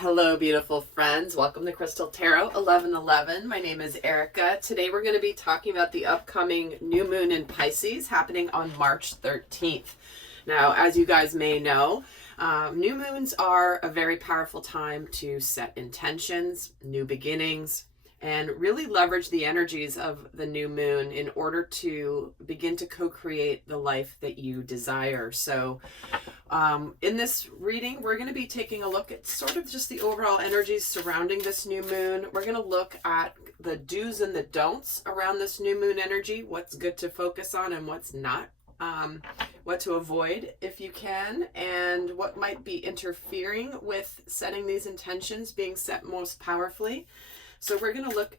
Hello, beautiful friends. Welcome to Crystal Tarot 1111. My name is Erica. Today we're going to be talking about the upcoming new moon in Pisces happening on March 13th. Now, as you guys may know, new moons are a very powerful time to set intentions, new beginnings, and really leverage the energies of the new moon in order to begin to co-create the life that you desire. So in this reading, we're going to be taking a look at sort of just the overall energies surrounding this new moon. We're going to look at the do's and the don'ts around this new moon energy, what's good to focus on and what's not, what to avoid if you can, and what might be interfering with setting these intentions being set most powerfully. So we're going to look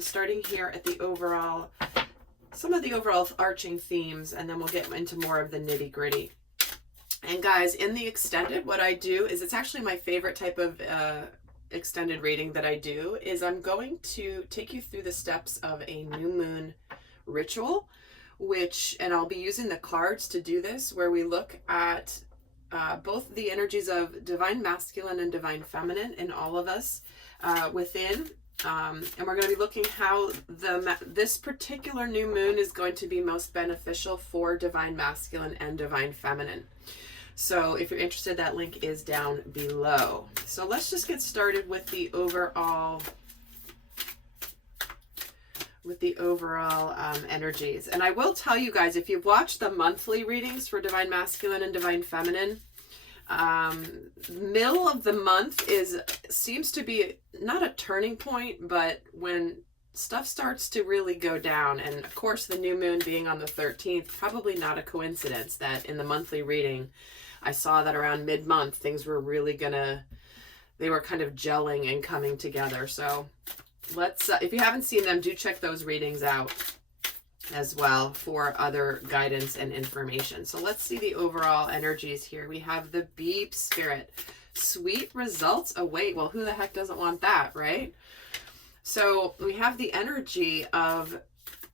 starting here at the overall, some of the overall arching themes, and then we'll get into more of the nitty gritty. And guys, in the extended, what I do is, it's actually my favorite type of extended reading that I do, is I'm going to take you through the steps of a new moon ritual, and I'll be using the cards to do this, where we look at both the energies of divine masculine and divine feminine in all of us within. And we're going to be looking how this particular new moon is going to be most beneficial for divine masculine and divine feminine. So if you're interested, that link is down below. So let's just get started with the overall energies. And I will tell you guys, if you've watched the monthly readings for divine masculine and divine feminine, middle of the month seems to be not a turning point, but when stuff starts to really go down. And of course, the new moon being on the 13th, probably not a coincidence that in the monthly reading I saw that around mid-month things were really they were kind of gelling and coming together. So let's if you haven't seen them, do check those readings out as well for other guidance and information. So let's see the overall energies here. We have the Beep Spirit. Sweet results await. Well, who the heck doesn't want that, right? So we have the energy of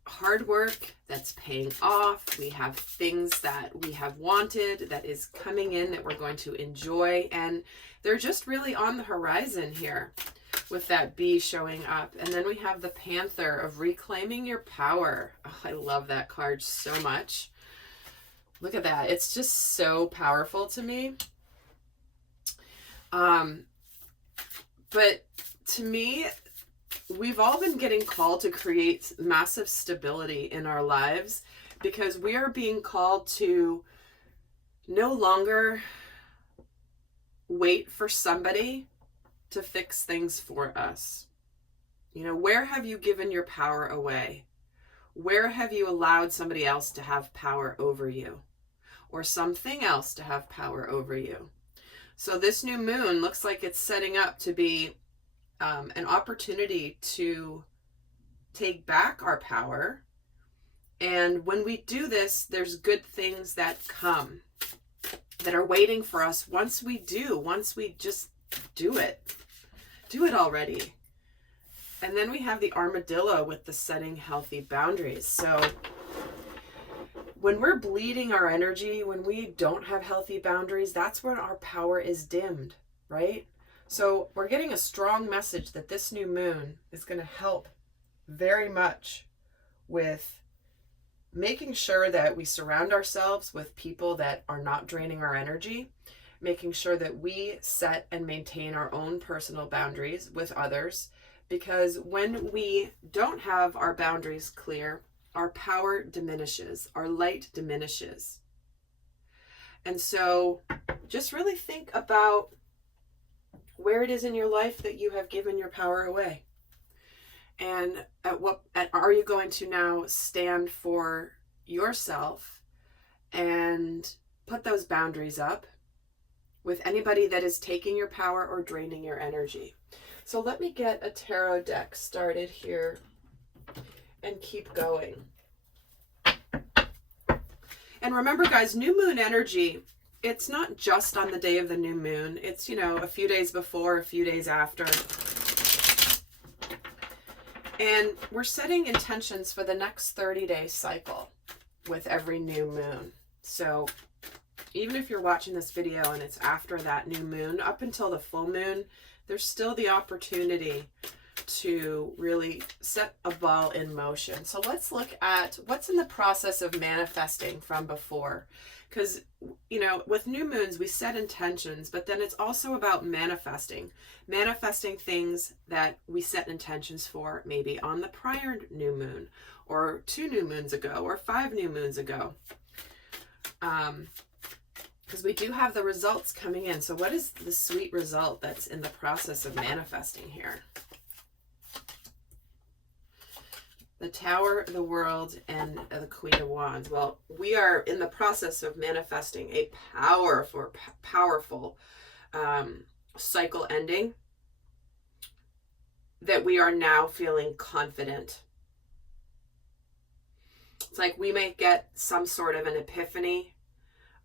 hard work that's paying off. We have things that we have wanted that is coming in that we're going to enjoy. And they're just really on the horizon here with that bee showing up. And then we have the Panther of reclaiming your power. Oh, I love that card so much. Look at that. It's just so powerful to me. But to me, we've all been getting called to create massive stability in our lives, because we are being called to no longer wait for somebody to fix things for us. You know, where have you given your power away? Where have you allowed somebody else to have power over you, or something else to have power over you? So this new moon looks like it's setting up to be an opportunity to take back our power. And when we do this, there's good things that come that are waiting for us once we just do it. Do it already. And then we have the Armadillo with the setting healthy boundaries. So when we're bleeding our energy, when we don't have healthy boundaries, that's when our power is dimmed, right? So we're getting a strong message that this new moon is going to help very much with making sure that we surround ourselves with people that are not draining our energy, making sure that we set and maintain our own personal boundaries with others, because when we don't have our boundaries clear, our power diminishes, our light diminishes. And so just really think about where it is in your life that you have given your power away. And are you going to now stand for yourself and put those boundaries up with anybody that is taking your power or draining your energy? So let me get a tarot deck started here and keep going. And remember, guys, new moon energy, it's not just on the day of the new moon. It's, a few days before, a few days after. And we're setting intentions for the next 30-day cycle with every new moon. So even if you're watching this video and it's after that new moon, up until the full moon, there's still the opportunity to really set a ball in motion. So let's look at what's in the process of manifesting from before. Because, you know, with new moons, we set intentions, but then it's also about manifesting things that we set intentions for, maybe on the prior new moon, or 2 new moons ago, or 5 new moons ago. Because we do have the results coming in. So what is the sweet result that's in the process of manifesting here? The Tower, the World, and the Queen of Wands. Well, we are in the process of manifesting a powerful cycle ending that we are now feeling confident. It's like we may get some sort of an epiphany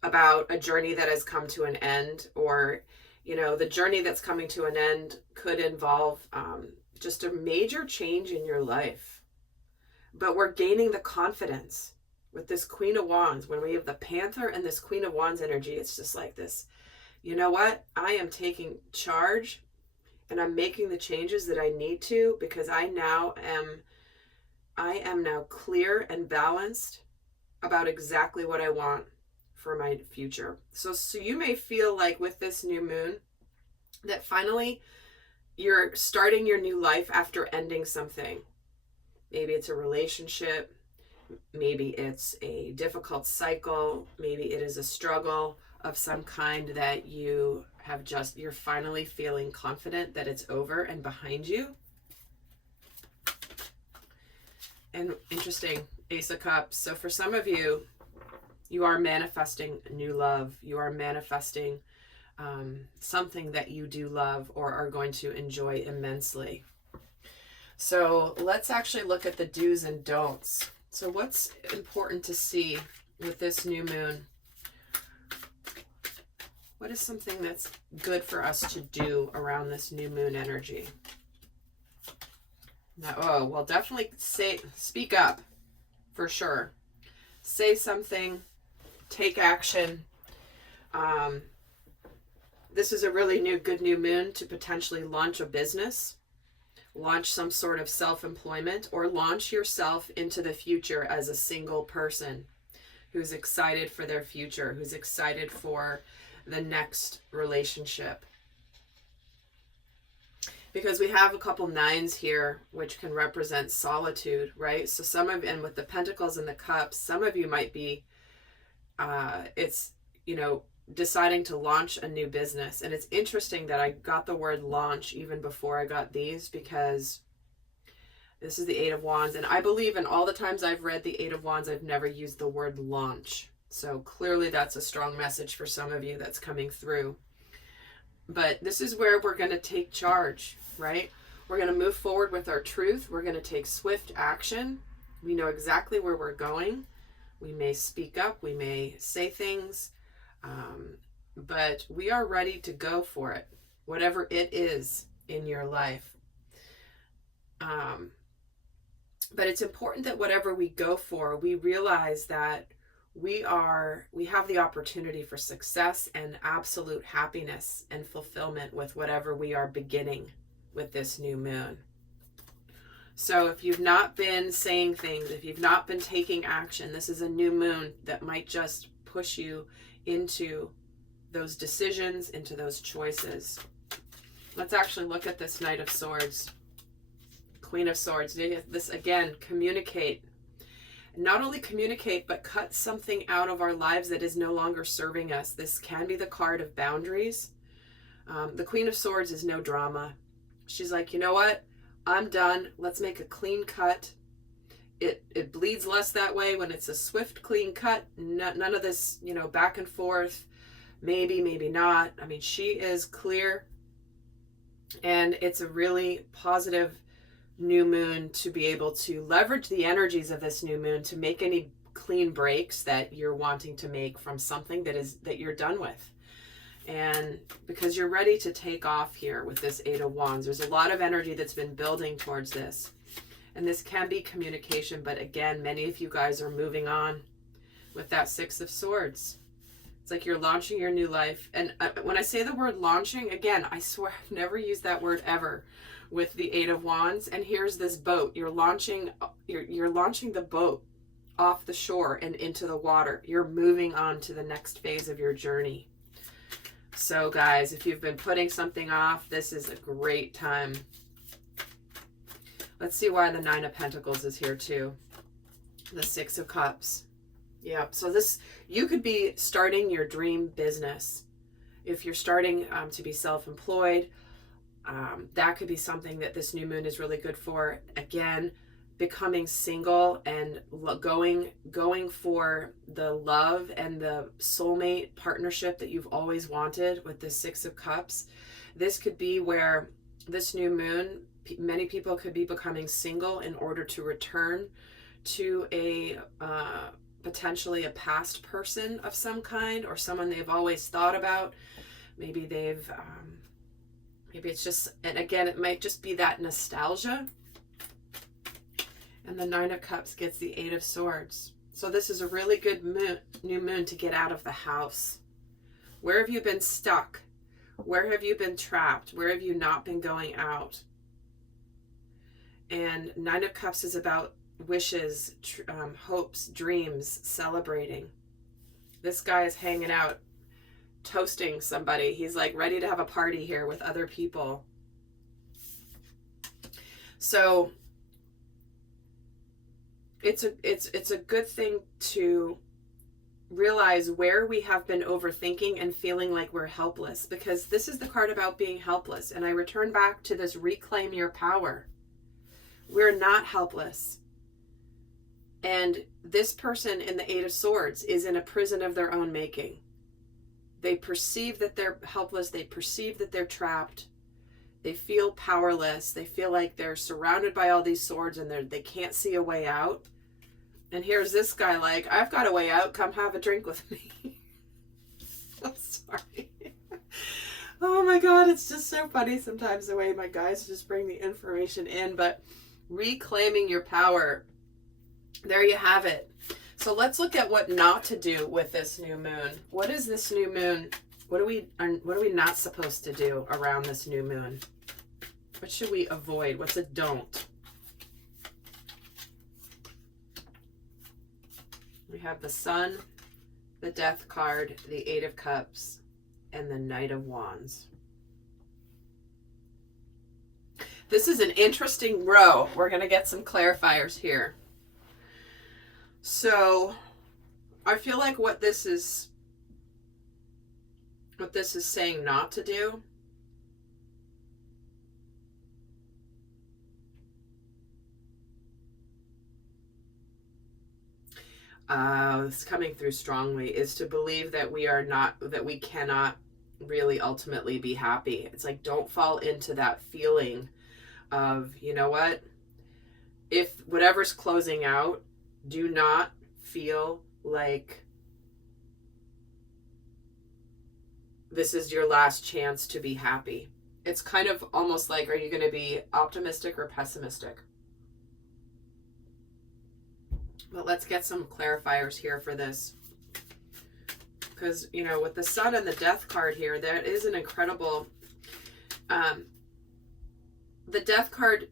about a journey that has come to an end, or, you know, the journey that's coming to an end could involve just a major change in your life. But we're gaining the confidence with this Queen of Wands. When we have the Panther and this Queen of Wands energy, it's just like this, you know what? I am taking charge and I'm making the changes that I need to, because I am now clear and balanced about exactly what I want for my future. So you may feel like with this new moon that finally you're starting your new life after ending something. Maybe it's a relationship, maybe it's a difficult cycle, maybe it is a struggle of some kind that you're finally feeling confident that it's over and behind you. And interesting, Ace of Cups. So for some of you, you are manifesting new love. You are manifesting something that you do love or are going to enjoy immensely. So let's actually look at the do's and don'ts. So what's important to see with this new moon? What is something that's good for us to do around this new moon energy? Now, well, definitely speak up, for sure. Say something, take action. This is a really good new moon to potentially launch a business, launch some sort of self-employment, or launch yourself into the future as a single person who's excited for their future, who's excited for the next relationship. Because we have a couple 9s here, which can represent solitude, right? So and with the Pentacles and the Cups, some of you might be, deciding to launch a new business. And it's interesting that I got the word launch even before I got these, because this is the 8 of Wands. And I believe in all the times I've read the 8 of Wands, I've never used the word launch. So clearly that's a strong message for some of you that's coming through. But this is where we're going to take charge, right? We're going to move forward with our truth. We're going to take swift action. We know exactly where we're going. We may speak up. We may say things. But we are ready to go for it, whatever it is in your life. But it's important that whatever we go for, we realize that we have the opportunity for success and absolute happiness and fulfillment with whatever we are beginning with this new moon. So if you've not been saying things, if you've not been taking action, this is a new moon that might just push you into those decisions, into those choices. Let's actually look at this Knight of Swords, Queen of Swords. This again, communicate. Not only communicate, but cut something out of our lives that is no longer serving us. This can be the card of boundaries. The Queen of Swords is no drama. She's like, you know what? I'm done. Let's make a clean cut. It bleeds less that way when it's a swift, clean cut. None of this, back and forth. Maybe, maybe not. I mean, she is clear. And it's a really positive new moon to be able to leverage the energies of this new moon to make any clean breaks that you're wanting to make from something that you're done with. And because you're ready to take off here with this 8 of Wands. There's a lot of energy that's been building towards this. And this can be communication, but again, many of you guys are moving on with that 6 of Swords. It's like you're launching your new life. And when I say the word launching, again, I swear I've never used that word ever with the Eight of Wands. And here's this boat. You're launching the boat off the shore and into the water. You're moving on to the next phase of your journey. So guys, if you've been putting something off, this is a great time. Let's see why the Nine of Pentacles is here too. The Six of Cups. Yeah, so you could be starting your dream business. If you're starting to be self-employed, that could be something that this new moon is really good for. Again, becoming single and going for the love and the soulmate partnership that you've always wanted with the Six of Cups. This could be where this new moon, many people could be becoming single in order to return to a potentially a past person of some kind, or someone they've always thought about. Maybe maybe it's just, and again, it might just be that nostalgia. And the Nine of Cups gets the Eight of Swords. So this is a really good new moon to get out of the house. Where have you been stuck? Where have you been trapped? Where have you not been going out? And Nine of Cups is about wishes, hopes, dreams, celebrating. This guy is hanging out, toasting somebody. He's like ready to have a party here with other people. So it's a good thing to realize where we have been overthinking and feeling like we're helpless, because this is the card about being helpless. And I return back to this: reclaim your power. We're not helpless. And this person in the Eight of Swords is in a prison of their own making. They perceive that they're helpless. They perceive that they're trapped. They feel powerless. They feel like they're surrounded by all these swords and they can't see a way out. And here's this guy like, I've got a way out. Come have a drink with me. I'm sorry. Oh my God, it's just so funny sometimes the way my guys just bring the information in. But reclaiming your power. There you have it. So let's look at what not to do with this new moon. What is this new moon? What are we not supposed to do around this new moon? What should we avoid? What's a don't? We have the Sun, the Death card, the Eight of Cups, and the Knight of Wands. This is an interesting row. We're going to get some clarifiers here. So I feel like what this is saying not to do it's coming through strongly, is to believe that we cannot really ultimately be happy. It's like, don't fall into that feeling of, you know what, if whatever's closing out, do not feel like this is your last chance to be happy. It's kind of almost like, are you going to be optimistic or pessimistic? But let's get some clarifiers here for this. Because, you know, with the Sun and the Death card here, there is an incredible... the Death card...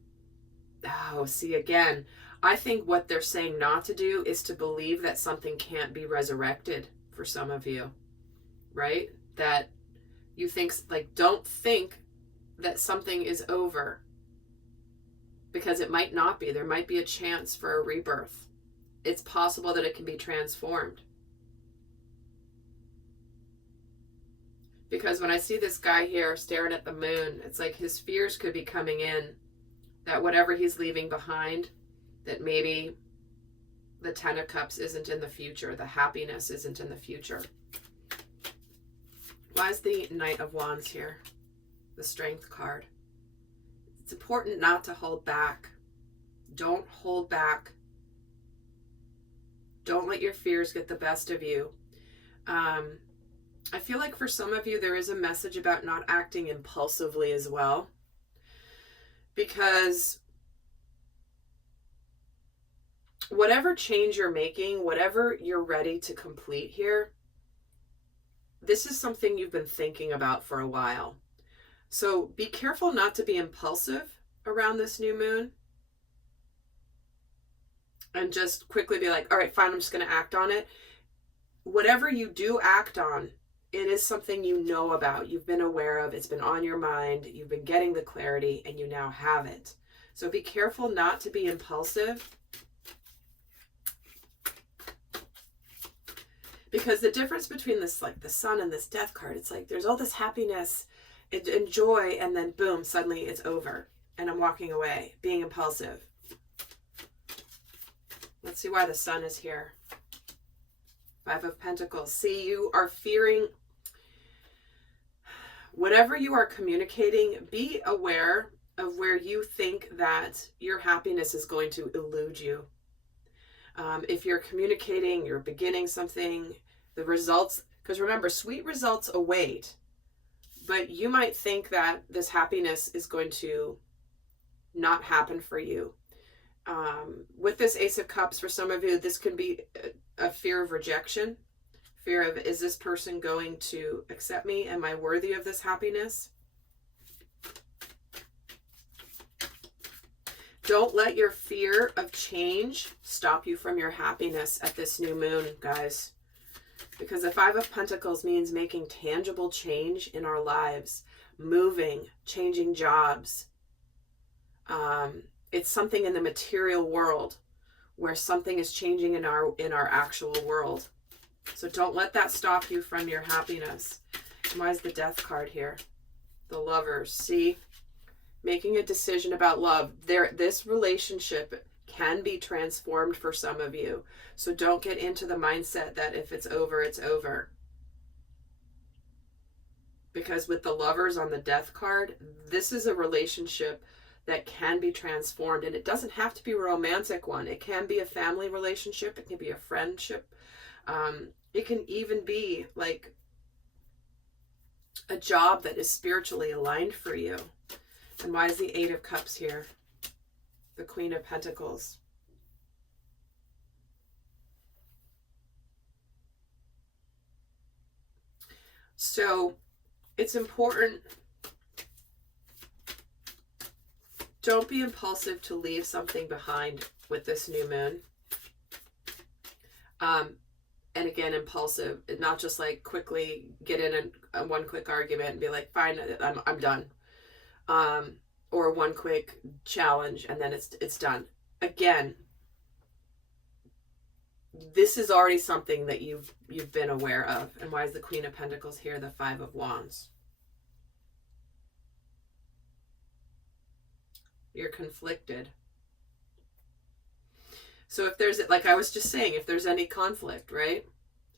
Oh, see, again... I think what they're saying not to do is to believe that something can't be resurrected for some of you, right? That you think, like, don't think that something is over, because it might not be. There might be a chance for a rebirth. It's possible that it can be transformed. Because when I see this guy here staring at the moon, it's like his fears could be coming in, that whatever he's leaving behind, that maybe the Ten of Cups isn't in the future. The happiness isn't in the future. Why is the Knight of Wands here? The Strength card. It's important not to hold back. Don't hold back. Don't let your fears get the best of you. I feel like for some of you, there is a message about not acting impulsively as well. Because whatever change you're making, whatever you're ready to complete here, this is something you've been thinking about for a while. So be careful not to be impulsive around this new moon. And just quickly be like, all right, fine, I'm just going to act on it. Whatever you do act on, it is something you know about, you've been aware of, it's been on your mind, you've been getting the clarity, and you now have it. So be careful not to be impulsive. Because the difference between this, like the sun and this death card, it's like there's all this happiness and joy, and then boom, suddenly it's over. And I'm walking away, being impulsive. Let's see why the sun is here. 5 of Pentacles. See, you are fearing whatever you are communicating. Be aware of where you think that your happiness is going to elude you. If you're communicating, you're beginning something, the results, because remember, sweet results await, but you might think that this happiness is going to not happen for you. With this Ace of Cups, for some of you, this can be a fear of rejection. Fear of, is this person going to accept me? Am I worthy of this happiness? Don't let your fear of change stop you from your happiness at this new moon, guys. Because the 5 of Pentacles means making tangible change in our lives. Moving, changing jobs. It's something in the material world where something is changing in our actual world. So don't let that stop you from your happiness. And why is the Death card here? The Lovers. See? Making a decision about love. This relationship can be transformed for some of you. So don't get into the mindset that if it's over, it's over. Because with the Lovers on the Death card, this is a relationship that can be transformed. And it doesn't have to be a romantic one. It can be a family relationship. It can be a friendship. It can even be like a job that is spiritually aligned for you. And why is the 8 of Cups here? The Queen of Pentacles. So it's important. Don't be impulsive to leave something behind with this new moon. And again, impulsive, not just like quickly get in a one quick argument and be like, fine, I'm done. Or one quick challenge and then it's done. Again, this is already something that you've been aware of. And why is the Queen of Pentacles here? The 5 of Wands. You're conflicted. So if there's, like I was just saying, if there's any conflict, right?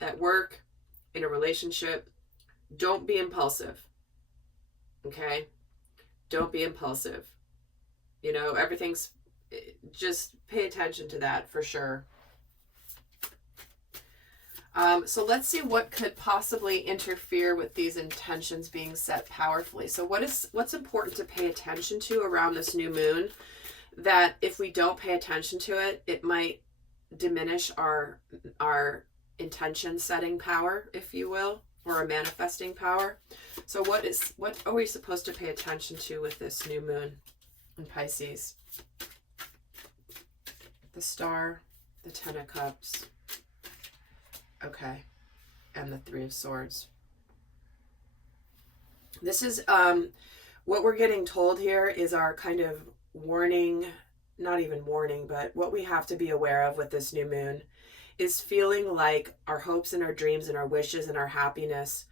At work, in a relationship, don't be impulsive. Okay? Don't be impulsive. You know, everything's, just pay attention to that for sure. So let's see what could possibly interfere with these intentions being set powerfully. So what's important to pay attention to around this new moon, that if we don't pay attention to it, it might diminish our intention setting power, if you will, or our manifesting power. So what are we supposed to pay attention to with this new moon in Pisces? The Star, the 10 of Cups. Okay. And the 3 of Swords. This is what we're getting told here is our kind of warning, not even warning, but what we have to be aware of with this new moon is feeling like our hopes and our dreams and our wishes and our happiness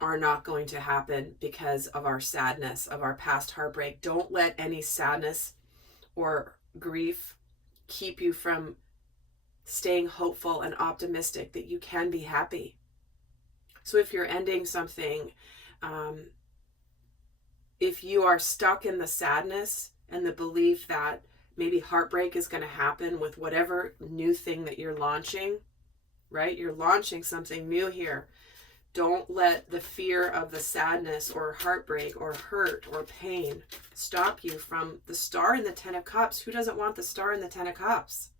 are not going to happen because of our sadness, of our past heartbreak. Don't let any sadness or grief keep you from staying hopeful and optimistic that you can be happy. So if you're ending something, if you are stuck in the sadness and the belief that maybe heartbreak is going to happen with whatever new thing that you're launching, right? You're launching something new here. Don't let the fear of the sadness or heartbreak or hurt or pain stop you from the Star and the 10 of Cups. Who doesn't want the Star and the 10 of Cups?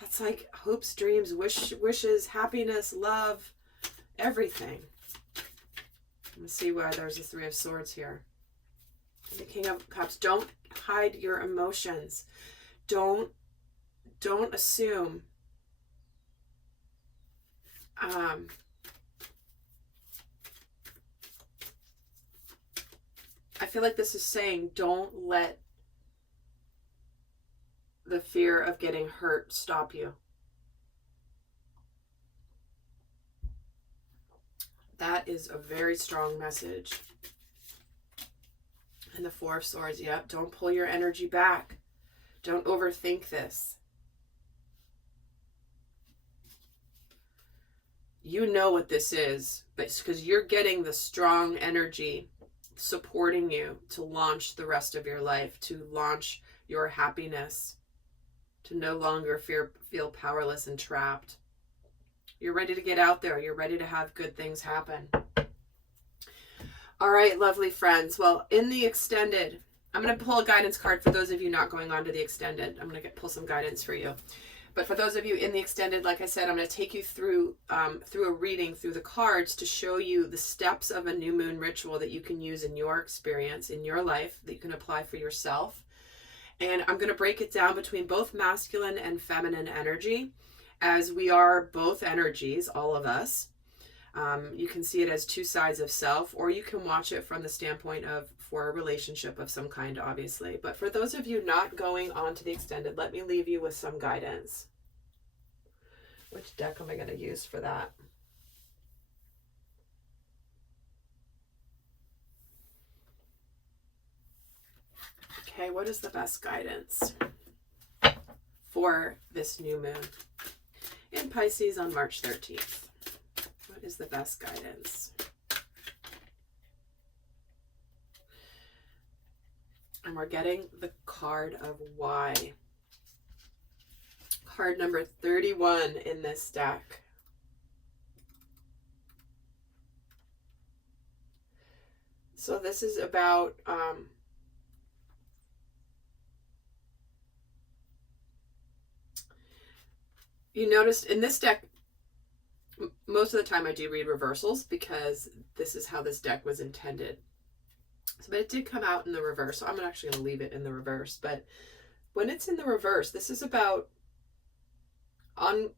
That's like hopes, dreams, wishes, happiness, love. everything. Let me see why there's a Three of Swords here. The King of Cups. Don't hide your emotions. Don't assume. I feel like this is saying don't let the fear of getting hurt stop you. That is a very strong message. And the Four of Swords, yep, don't pull your energy back. Don't overthink this. You know what this is, but it's because you're getting the strong energy supporting you to launch the rest of your life, to launch your happiness, to no longer feel powerless and trapped. You're ready to get out there. You're ready to have good things happen. All right, lovely friends. Well, in the extended, I'm going to pull a guidance card for those of you not going on to the extended. I'm going to pull some guidance for you. But for those of you in the extended, like I said, I'm going to take you through a reading through the cards to show you the steps of a new moon ritual that you can use in your experience, in your life, that you can apply for yourself. And I'm going to break it down between both masculine and feminine energy, as we are both energies, all of us. You can see it as two sides of self, or you can watch it from the standpoint of for a relationship of some kind, obviously. But for those of you not going on to the extended, let me leave you with some guidance. Which deck am I going to use for that? Okay, what is the best guidance for this new moon in Pisces on March 13th? What is the best guidance? And we're getting the card of why. Card number 31 in this deck. So this is about you noticed in this deck, most of the time I do read reversals because this is how this deck was intended. So, but it did come out in the reverse, so I'm actually going to leave it in the reverse. But when it's in the reverse, this is about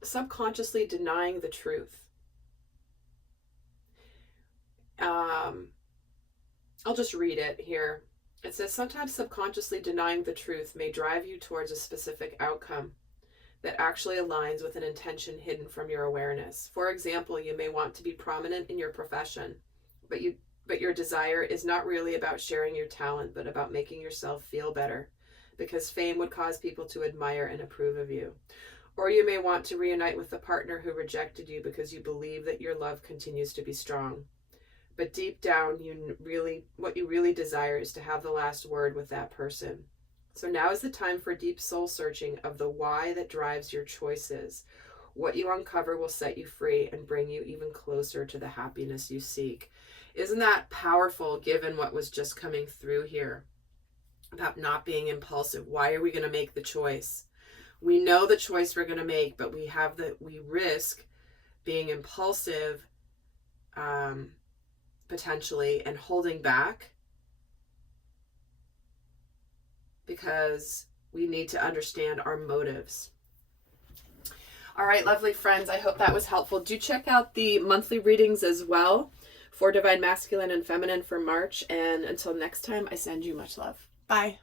subconsciously denying the truth. I'll just read it here. It says, sometimes subconsciously denying the truth may drive you towards a specific outcome that actually aligns with an intention hidden from your awareness. For example, you may want to be prominent in your profession, but your desire is not really about sharing your talent, but about making yourself feel better, because fame would cause people to admire and approve of you. Or you may want to reunite with the partner who rejected you because you believe that your love continues to be strong. But deep down, what you really desire is to have the last word with that person. So now is the time for deep soul searching of the why that drives your choices. What you uncover will set you free and bring you even closer to the happiness you seek. Isn't that powerful given what was just coming through here about not being impulsive? Why are we going to make the choice? We know the choice we're going to make, but we risk being impulsive, potentially, and holding back, because we need to understand our motives. All right, lovely friends, I hope that was helpful. Do check out the monthly readings as well for Divine Masculine and Feminine for March. And until next time, I send you much love. Bye.